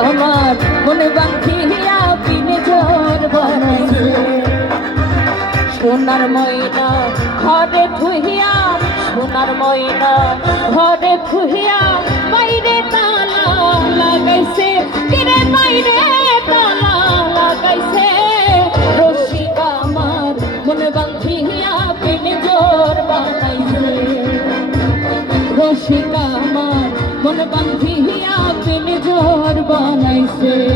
আমার মনে বাঁধিয়া পিনে জোর বানাইছে। সোনার ময়না ঘরে থুহিয়া সোনার ময়না ঘরে থুহিয়া বাইরে তালা লাগাইছে। কিরে বাইরে তালা লাগাইছে? রসিকা আমার মনে বাঁধিয়া পিনে জোর বানাইছে। রসিকা আমার মন বান্ধিয়া পিন জোর বানাইছে।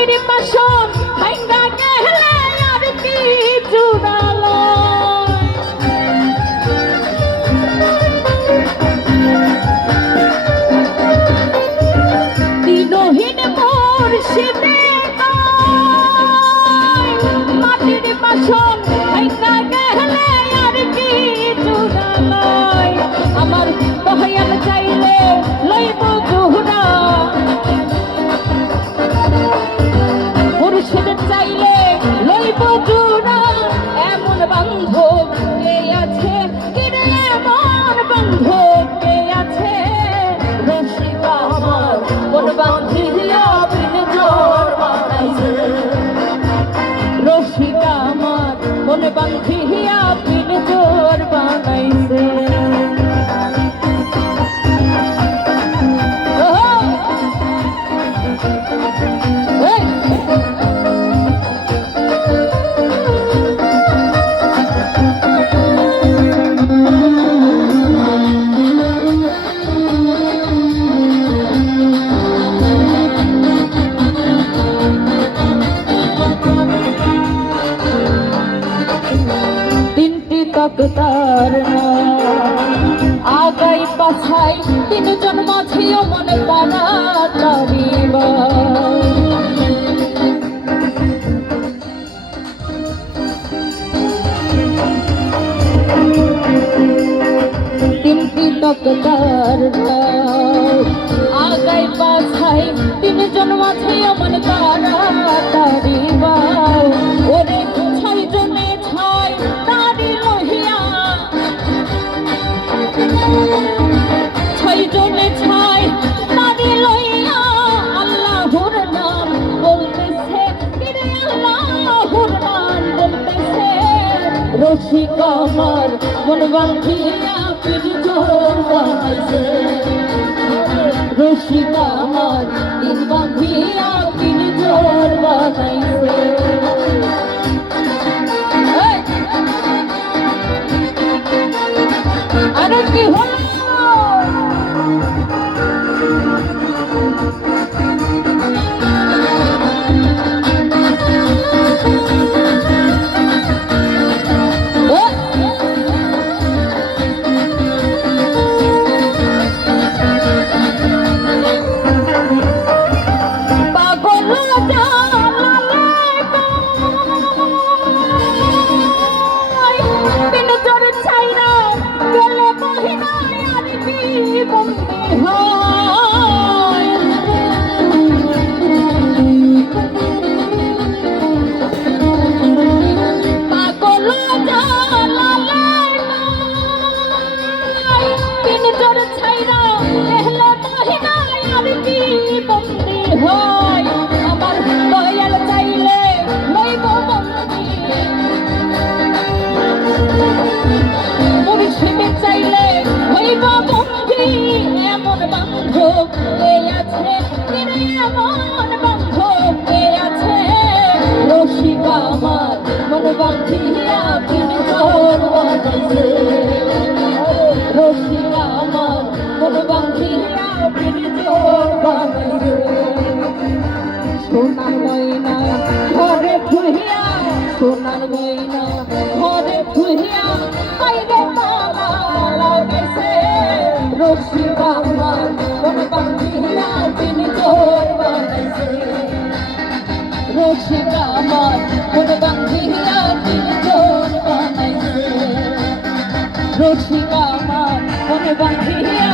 মাটির বাসন ভাঙ্গা গেলে আর কি জুড়ালো দিনহীন মুর্শিদে গায়, মাটির বাসন আমার কোন তিনটি তকতার আগাই পাছাই তিনজন মাঝিও মনে তারা তারিবা তিনটি তকতার আগাই পাছাই তিনজন মাঝিও মনে তারা তারিবা রসিক আমার, মন বান্ধিয়া পির জোর রসিক আমার দিন বান্ধিয়া পির জোর বানাইছে। আরে কি হলো? বন্ধি এমন বান্ধব কে আছে? এমন বান্ধব জোর সোনার ময়না ঘরে থুহিয়া সোনার ময়না রশি বাবার কোন পাখি না দিন তোর বানাইছে রশি বাবার কোন পাখি না দিন তোর বানাইছে রশি বাবার কোন পাখি না